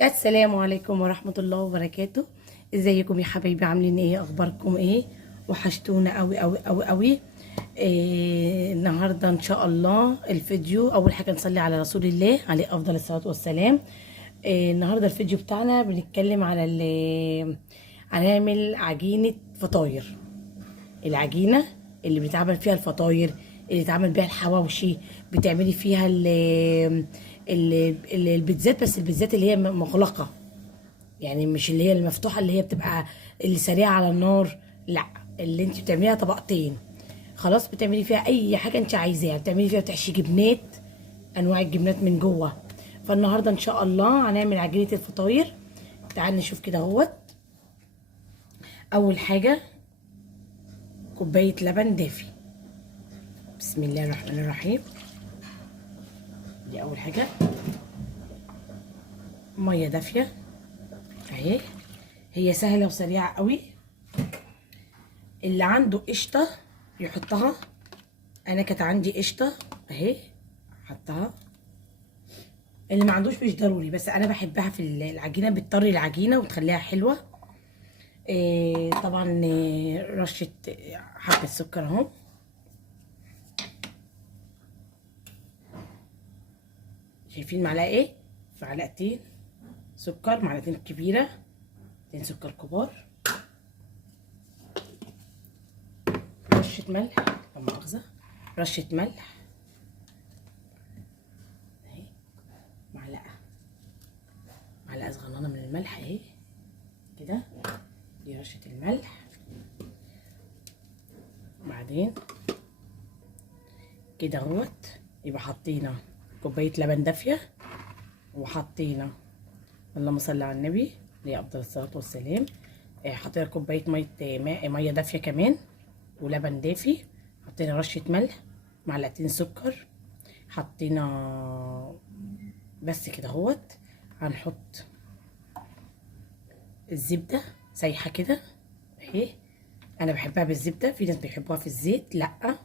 السلام عليكم ورحمة الله وبركاته. ازيكم يا حبايبي؟ عاملين ايه؟ اخباركم ايه؟ وحشتونا قوي قوي قوي قوي. النهارده ان شاء الله الفيديو، اول حاجه نصلي على رسول الله عليه افضل الصلاه والسلام. النهارده الفيديو بتاعنا بنتكلم على هنعمل عجينه فطاير. العجينه اللي بيتعمل فيها الفطاير، اللي بيتعمل بيها الحواوشي، بتعملي فيها البيتزات، بس البيتزات اللي هي مغلقه، يعني مش اللي هي المفتوحه اللي هي بتبقى اللي سريعه على النار، لا، اللي انت بتعمليها طبقتين. خلاص، بتعملي فيها اي حاجه انت عايزاها، بتعملي فيها بتحشي جبنات، انواع الجبنات من جوه. فالنهارده ان شاء الله هنعمل عجينه الفطاير. تعال نشوف كده اهوت. اول حاجه كوبايه لبن دافي. بسم الله الرحمن الرحيم. دي اول حاجه. ميه دافيه اهي، هي سهله وسريعه قوي. اللي عنده قشطه يحطها، انا كانت عندي قشطه اهي حطها. اللي ما عندوش مش ضروري، بس انا بحبها في العجينه، بتطري العجينه وتخليها حلوه. طبعا رشه حبه سكر اهو. شايفين معلقه ايه؟ معلقتين سكر، معلقتين كبيره، معلقتين سكر كبار، رشه ملح، لا مؤاخذه، رشه ملح اهي، معلقه صغننه من الملح اهي كده. دي رشه الملح. بعدين كده اهوت، يبقى حطينا كوبايه لبن دافيه، وحطينا، اللهم صل على النبي عليه افضل الصلاه والسلام، حطينا كوبايه ميه دافيه كمان، ولبن دافي. حطينا رشه ملح، معلقتين سكر، حطينا بس كده اهوت. هنحط الزبده سايحه كده اهي. انا بحبها بالزبده، في ناس بيحبوها في الزيت، لا،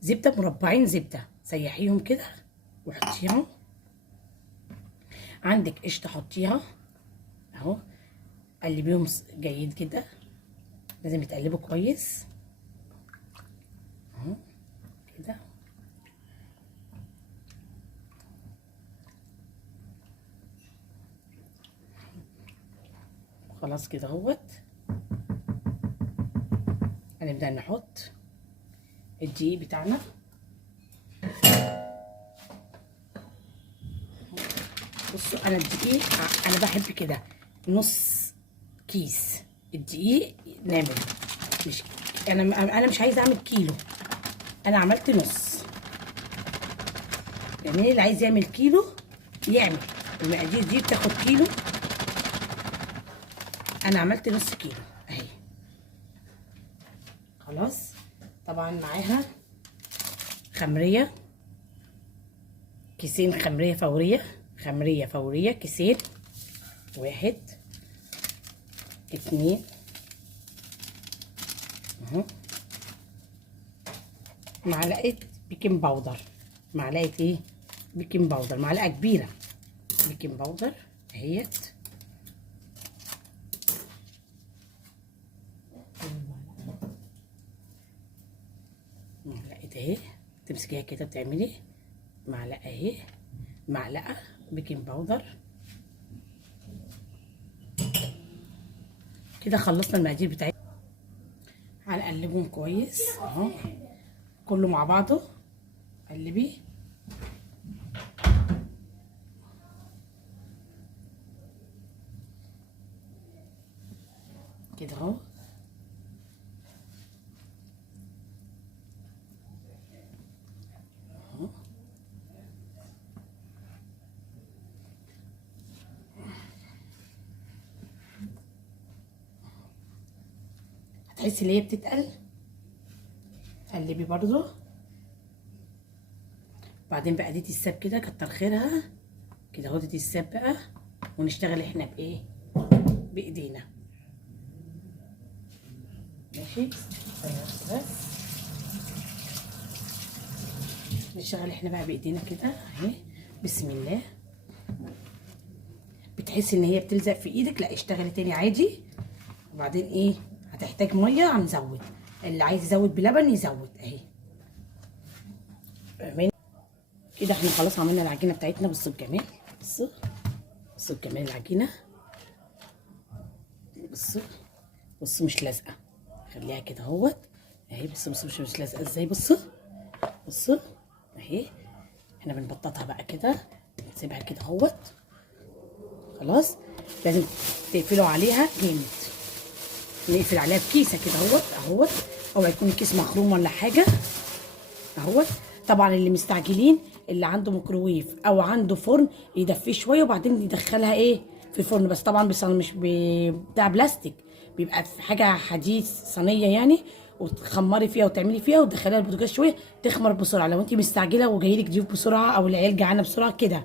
زبده مربعين، زبده سيحيهم كده وحطيهم. عندك قشطه حطيها اهو، قلبيهم جيد كده، لازم يتقلبوا كويس اهو كده. خلاص كده اهوت. هنبدأ نحط الدقيق بتاعنا. بصوا، انا الدقيق انا بحب كده نص كيس الدقيق نعمل، مش انا مش عايزه اعمل كيلو، انا عملت نص. يعني اللي عايز يعمل كيلو يعمل، المقادير دي بتاخد كيلو، انا عملت نص كيلو اهي. خلاص. طبعا معاها خمريه، كيسين خمريه فوريه، خمريه فوريه كيسين، واحد اتنين اهو. معلقه بيكنج باودر، معلقه ايه؟ بيكنج باودر، معلقه كبيره بيكنج باودر اهيت. معلقه اهي، تمسكيها كده بتعملي معلقه اهي، معلقه بيكنج باودر كده. خلصنا المقادير بتاعتنا. هنقلبهم كويس اهو كله مع بعضه. قلبي كده اهو. هتحسي ان هي بتتقل، قلبي برضو. بعدين بقى دي الساب كده كتر خيرها كده اهو. دي الساب بقى، ونشتغل احنا بايه؟ بايدينا. ماشي بس نشتغل احنا بقى بايدينا كده اهي. بسم الله. بتحسي ان هي بتلزق في ايدك، لا اشتغلي تاني عادي. وبعدين ايه، هتحتاج ميه هنزود، اللي عايز يزود بلبن يزود اهي. فاهمين كده؟ احنا خلاص عملنا العجينه بتاعتنا. بصوا الجمال، بصوا الجمال العجينه. بصوا مش لازقه، خليها كده اهوت اهي. بصوا مش لازقه ازاي. بصوا اهي. احنا بنبططها بقى كده، نسيبها كده اهوت. خلاص لازم تقفلوا عليها جامد، نقفل عليها بكيسه كده اهوت. اوعى يكون الكيس مخروم ولا حاجه اهوت. طبعا اللي مستعجلين، اللي عنده ميكروويف او عنده فرن، يدفيه شويه وبعدين يدخلها ايه في الفرن. بس طبعا مش بتاع بلاستيك، بيبقى في حاجه حديد، صينيه يعني، وتخمري فيها وتعملي فيها وتدخليها البوتاجاز شويه تخمر بسرعه. لو انت مستعجله وجايلك ضيوف بسرعه او العيال جعانه بسرعه كده.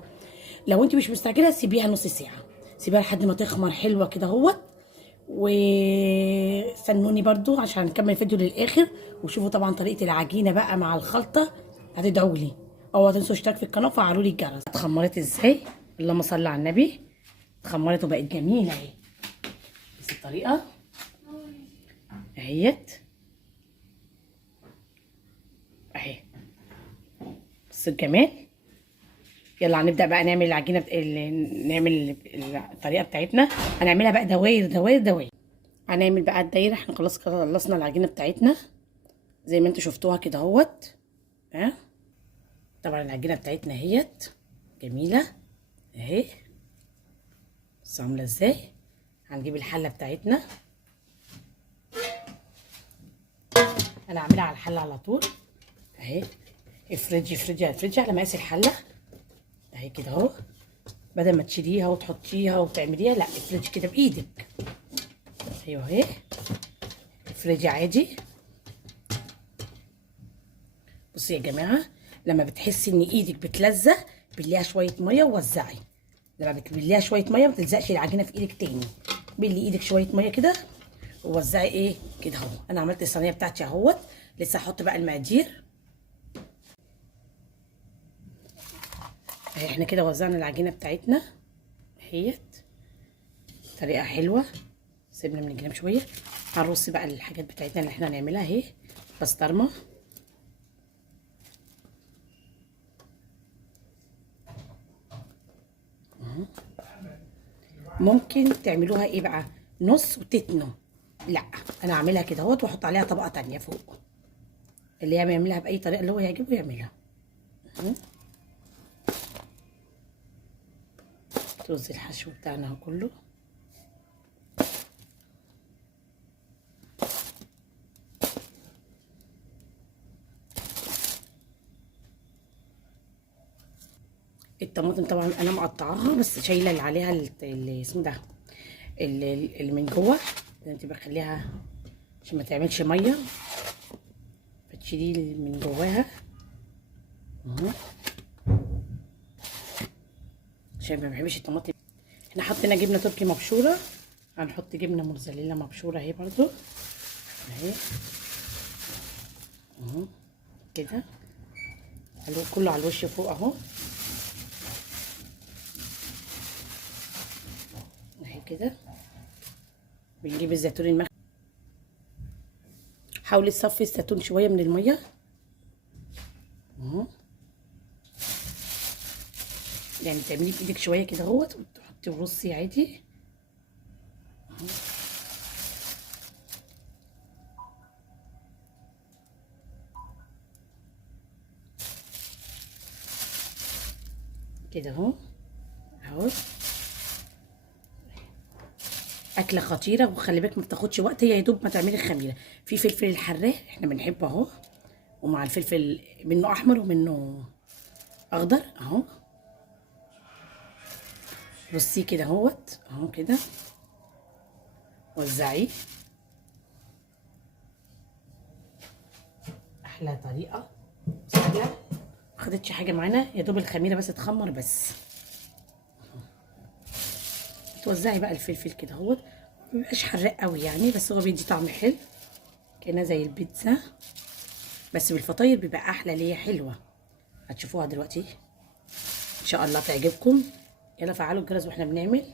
لو انت مش مستعجله سيبيها نص ساعه، سيبيها لحد ما تخمر حلوه كده اهوت. وستنوني برضو عشان نكمل الفيديو للاخر وشوفوا طبعا طريقه العجينه بقى مع الخلطه. هتدعوا لي. اوعوا تنسوا اشتراك في القناه وفعلوا لي الجرس. اتخمرت ازاي؟ اللهم صل على النبي. اتخمرت وبقت جميله اهي. بس الطريقه اهيت اهي. بصوا الجمال. يلا هنبدا بقى نعمل العجينه نعمل الطريقه بتاعتنا. هنعملها بقى دواير دواير دواير. هنعمل بقى الدايره. احنا خلاص خلصنا العجينه بتاعتنا زي ما انتوا شفتوها كده اهوت. ها طبعا العجينه بتاعتنا اهيت جميله اهي. بص عامله ازاي. هنجيب الحله بتاعتنا، انا هعملها على الحله على طول اهي. افرجي على مقاس الحله اهي كده اهو. بدل ما تشيليها وتحطيها وتعمليها، لا افرجي كده بايدك. ايوه اهي. افرجي عادي. بصي يا جماعه، لما بتحسي ان ايدك بتلزق بليها شويه ميه ووزعي. لما بتبليها شويه ميه ما تلزقش العجينه في ايدك تاني. بلي ايدك شويه ميه كده ووزعي ايه كده اهو. انا عملت الصينيه بتاعتي اهوت. لسه هحط بقى المقادير اهي. احنا كده وزعنا العجينه بتاعتنا اهيت. طريقه حلوه. سيبنا من الجناب شويه. هنرص بقى الحاجات بتاعتنا اللي احنا هنعملها اهي. بسطرمه، ممكن تعملوها ايه بقى نص وتتنوا. لا انا اعملها كده اهوت واحط عليها طبقه تانية فوق. اللي هي بيعملها باي طريقه اللي هو يعجبه يعملها. رز الحشو بتاعنا اهو كله. الطماطم طبعا انا مقطعاها بس شايله اللي عليها اللي اسمه ده اللي من جوه. انت بخليها عشان ما تعملش ميه، فتشيليه من جواها اهو عشان ما بحبش الطماطم. احنا حطينا جبنه تركي مبشوره، هنحط جبنه موتزاريلا مبشوره اهي برضو اهي اهو كده. كله على الوش فوق اهو اهي كده. بنجيب الزيتون المخلي، حاولي تصفي الزيتون شويه من الميه اهو. يعني تعمليه بايدك شويه كده اهوت وتحطي ورصي عادي اهو كده اهو اهو. اكله خطيره وخلي بالك ما بتاخدش وقت، هي يا دوب ما تعملي الخميره. في فلفل الحراق احنا بنحبه اهو، ومع الفلفل منه احمر ومنه اخضر اهو. رصيه كده اهوت اهو كده. وزعيه. احلى طريقه سهله، ما خدتش حاجه معانا، يا دوب الخميره بس تخمر بس. توزعي بقى الفلفل كده اهوت، مبيبقاش حراق قوي يعني، بس هو بيدي طعم حلو كأنها زي البيتزا، بس بالفطاير بيبقى احلى ليه حلوه. هتشوفوها دلوقتي ان شاء الله تعجبكم. يلا فعلوا الجرس واحنا بنعمل.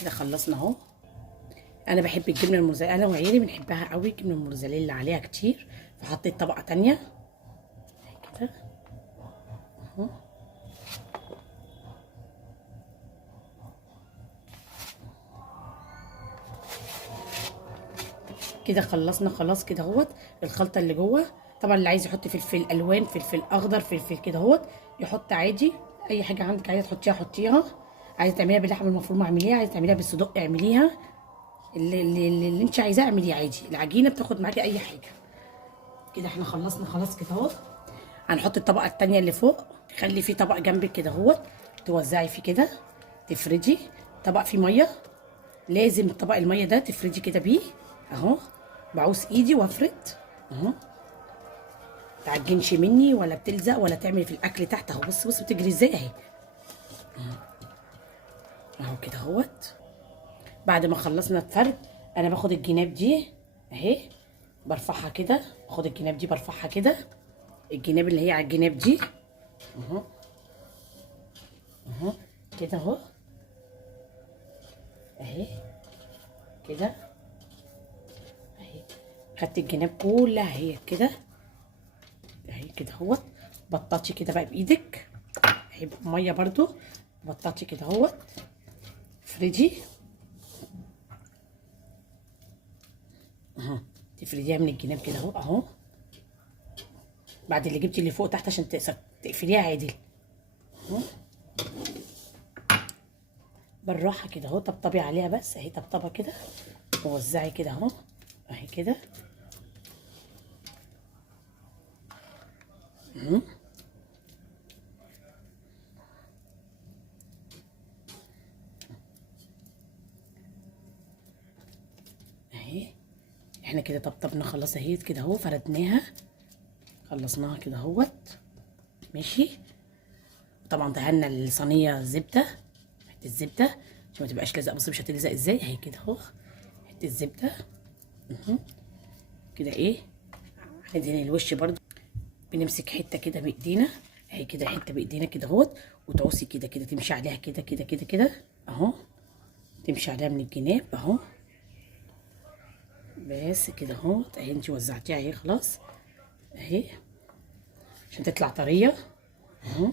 كده خلصنا اهو. انا بحب الجبنه الموزاريلا، انا وعيالي بنحبها قوي الجبنه الموزاريلا عليها كتير، فحطيت طبقه تانية كده اهو. كده خلصنا خلاص كده اهوت الخلطه اللي جوه. طبعا اللي عايز يحط فلفل الوان، فلفل اخضر، فلفل كده اهوت يحط عادي، اي حاجه عندك عايزه تحطيها حطيها. عايزه تعمليها باللحمه المفرومه اعمليها، عايزه تعمليها بالصدق اعمليها، اللي انت عايزاه اعمليه عادي. العجينه بتاخد معاكي اي حاجه. كده احنا خلصنا خلاص كده اهو. هنحط الطبقه التانيه اللي فوق، خلي فيه طبق جنبك كده اهوت توزعي فيه كده، تفردي طبق فيه ميه، لازم طبق الميه ده تفردي كده بيه اهو. بعوز ايدي وافرد اهو، متعجنش مني ولا بتلزق ولا تعمل في الاكل تحت اهو. بص بص بتجري ازاي اهي اهو كده اهوت. بعد ما خلصنا الفرد انا باخد الجناب دي اهي برفعها كده، باخد الجناب دي برفعها كده، الجناب اللي هي على الجناب دي اهو اهو كده اهو اهي كده اهي. خدت الجناب كلها اهي كده اهي كده اهوت. بططي كده بقى بايدك اهي بميه برضو، بططي كده اهوت افردي اهو، تفرديها من الجناب كده اهو اهو. بعد اللي جبتي اللي فوق تحت عشان تقفليها عادل اهو، بالراحه كده اهو. طبطبي عليها بس اهي طبطبه كده، ووزعي كده اهو اهي كده اهو. اهي احنا كده طبطبنا خلاص اهي كده اهو، فردناها خلصناها كده اهوت ماشي. طبعا دهنا الصينيه زبده، حته الزبده عشان ما تبقاش لازقه. بصي مش هتلزق ازاي اهي كده اهو، حته الزبده اهو كده. ايه هندهن الوش برضو، بنمسك حته كده بايدينا اهي كده، حته بايدينا كده اهوت، وتعوصي كده كده تمشي عليها كده كده كده كده اهو، تمشي عليها من الجناب اهو بس كده اهو. اهي انتي وزعتيها اهي خلاص اهي عشان تطلع طريه اهو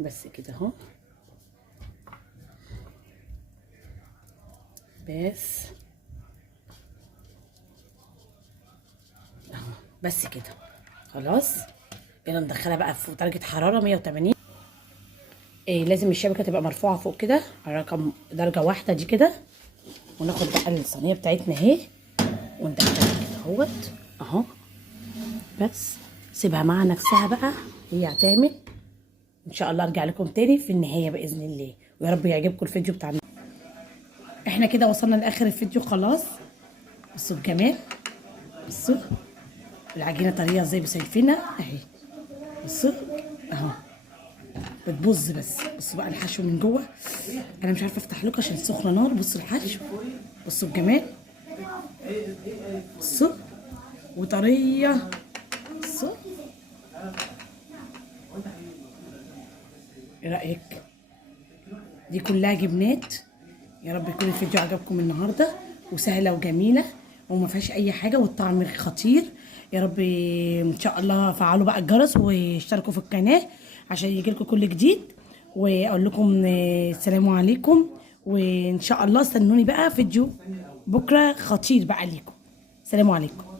بس كده اهو بس اهو بس كده خلاص. يلا ندخلها بقى في درجه حراره 180. إيه لازم الشبكه تبقى مرفوعه فوق كده على رقم درجه واحده دي كده. وناخد بقى الصينيه بتاعتنا اهي وندخلها كده اهوت اهو بس. سيبها مع نفسها بقى هي هتعمل ان شاء الله. ارجع لكم تاني في النهايه باذن الله، ويا رب يعجبكم الفيديو بتاعنا. احنا كده وصلنا لاخر الفيديو خلاص. بصوا الجمال، بصوا العجينه طريه ازاي بسيفنا اهي. بصوا اهو بتبظ بس. بصوا بقى الحشو من جوه، انا مش عارفه افتح لكم عشان سخنه نار. بصوا الحشو، بصوا الجمال، بصوا وطريه، بصوا. ايه رايك؟ دي كلها جبنات. يا رب يكون الفيديو عجبكم النهارده، وسهله وجميله وما فيهاش اي حاجه، والطعم خطير. يا رب ان شاء الله فعلوا بقى الجرس واشتركوا في القناه عشان يجيلكم كل جديد. واقول لكم السلام عليكم، وان شاء الله استنوني بقى فيديو بكره خطير بقى ليكم. سلام عليكم.